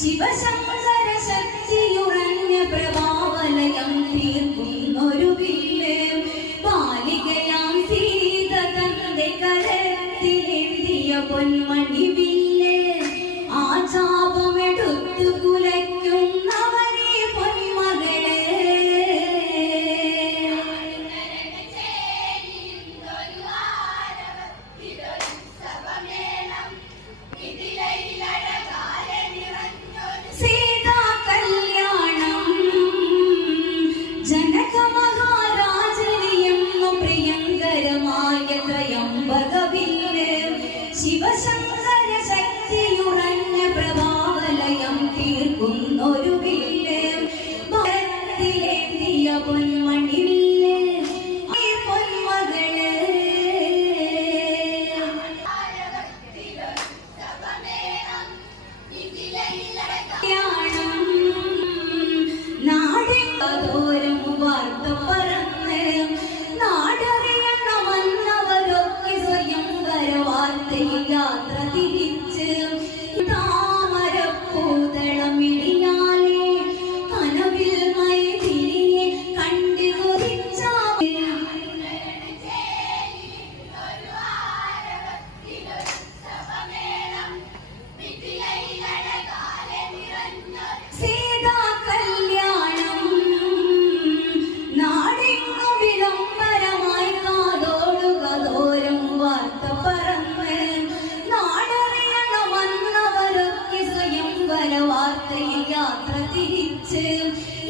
ശിവശങ്കര തീർക്കുന്നൊരു ബാലികയാം പൊന്മണി വില്ല് ആചാര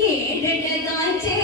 ഏഴെട്ട് കാഴ്ചേ